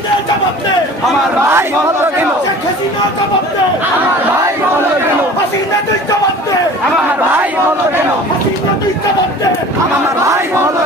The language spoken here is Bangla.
হাসিনা জবাব দে, আমার ভাই বলল কেন? শেখ হাসিনা জবাব দে, আমার ভাই বলল কেন? হাসিনা তুই জবাব দে, আমার ভাই বলল কেন? হাসিনা তুই জবাব দে, আমার ভাই বলল